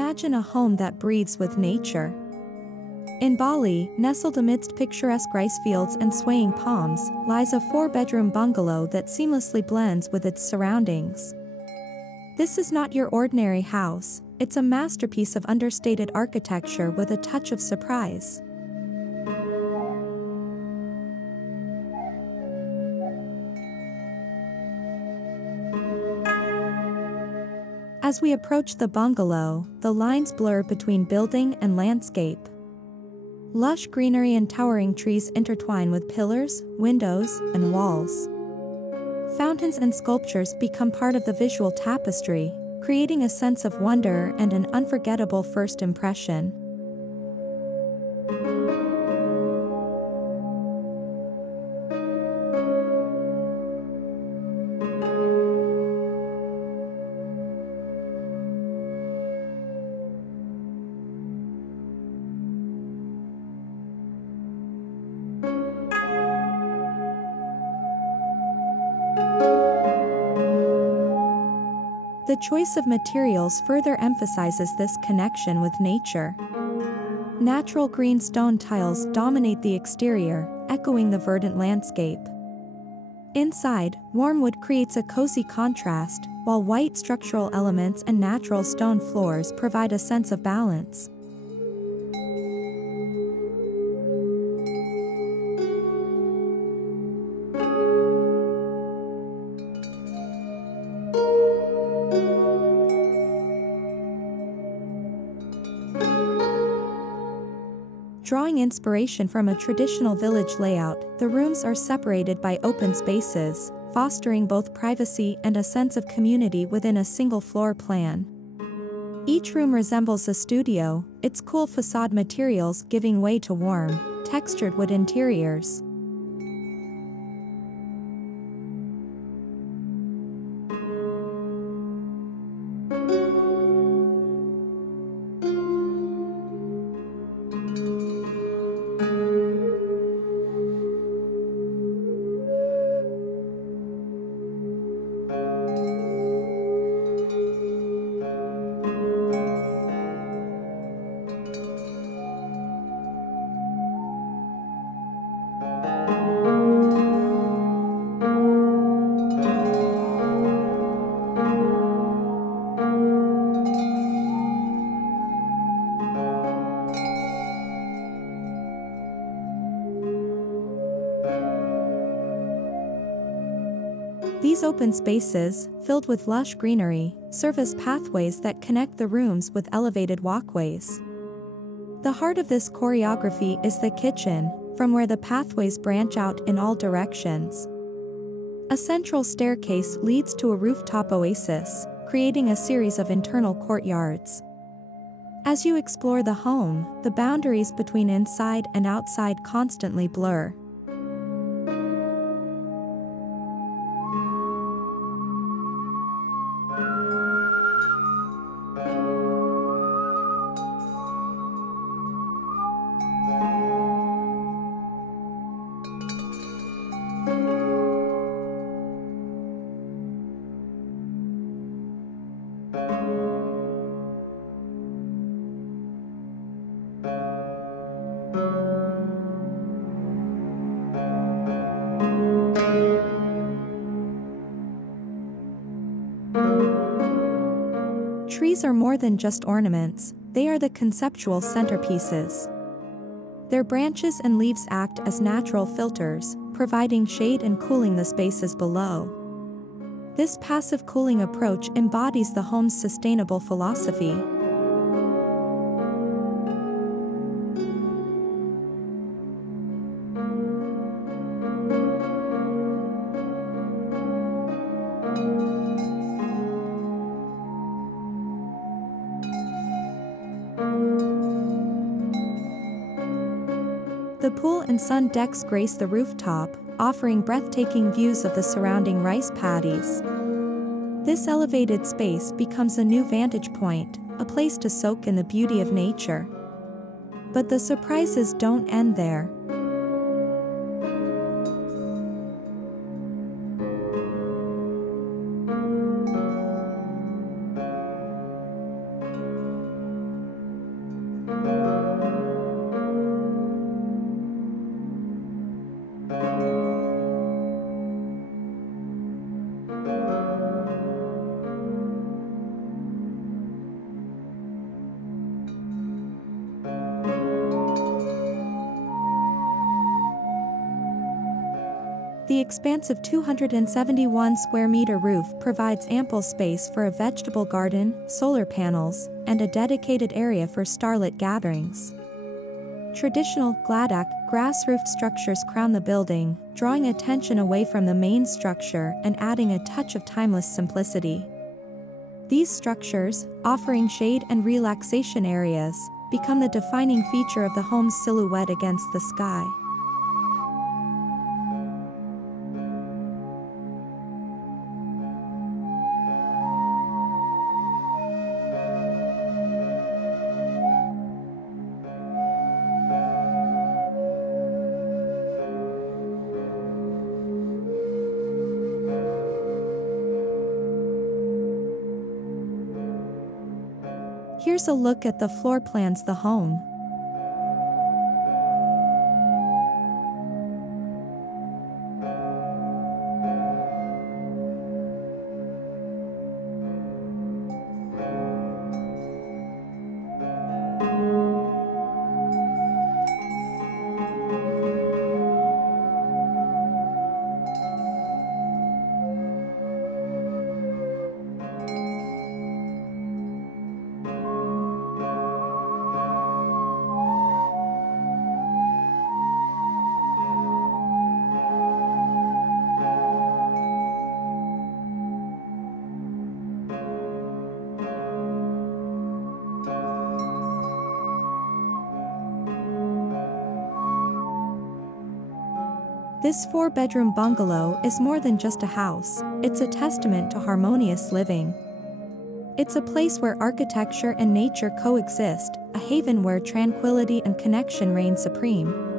Imagine a home that breathes with nature. In Bali, nestled amidst picturesque rice fields and swaying palms, lies a 4-bedroom bungalow that seamlessly blends with its surroundings. This is not your ordinary house, it's a masterpiece of understated architecture with a touch of surprise. As we approach the bungalow, the lines blur between building and landscape. Lush greenery and towering trees intertwine with pillars, windows, and walls. Fountains and sculptures become part of the visual tapestry, creating a sense of wonder and an unforgettable first impression. The choice of materials further emphasizes this connection with nature. Natural green stone tiles dominate the exterior, echoing the verdant landscape. Inside, warm wood creates a cozy contrast, while white structural elements and natural stone floors provide a sense of balance. Drawing inspiration from a traditional village layout, the rooms are separated by open spaces, fostering both privacy and a sense of community within a single floor plan. Each room resembles a studio, its cool facade materials giving way to warm, textured wood interiors. These open spaces, filled with lush greenery, serve as pathways that connect the rooms with elevated walkways. The heart of this choreography is the kitchen, from where the pathways branch out in all directions. A central staircase leads to a rooftop oasis, creating a series of internal courtyards. As you explore the home, the boundaries between inside and outside constantly blur. Trees are more than just ornaments, they are the conceptual centerpieces. Their branches and leaves act as natural filters, providing shade and cooling the spaces below. This passive cooling approach embodies the home's sustainable philosophy. The pool and sun decks grace the rooftop, offering breathtaking views of the surrounding rice paddies. This elevated space becomes a new vantage point, a place to soak in the beauty of nature. But the surprises don't end there. The expansive 271 square meter roof provides ample space for a vegetable garden, solar panels, and a dedicated area for starlit gatherings. Traditional, clad, grass-roofed structures crown the building, drawing attention away from the main structure and adding a touch of timeless simplicity. These structures, offering shade and relaxation areas, become the defining feature of the home's silhouette against the sky. Here's a look at the floor plans of the home. This 4-bedroom bungalow is more than just a house, it's a testament to harmonious living. It's a place where architecture and nature coexist, a haven where tranquility and connection reign supreme.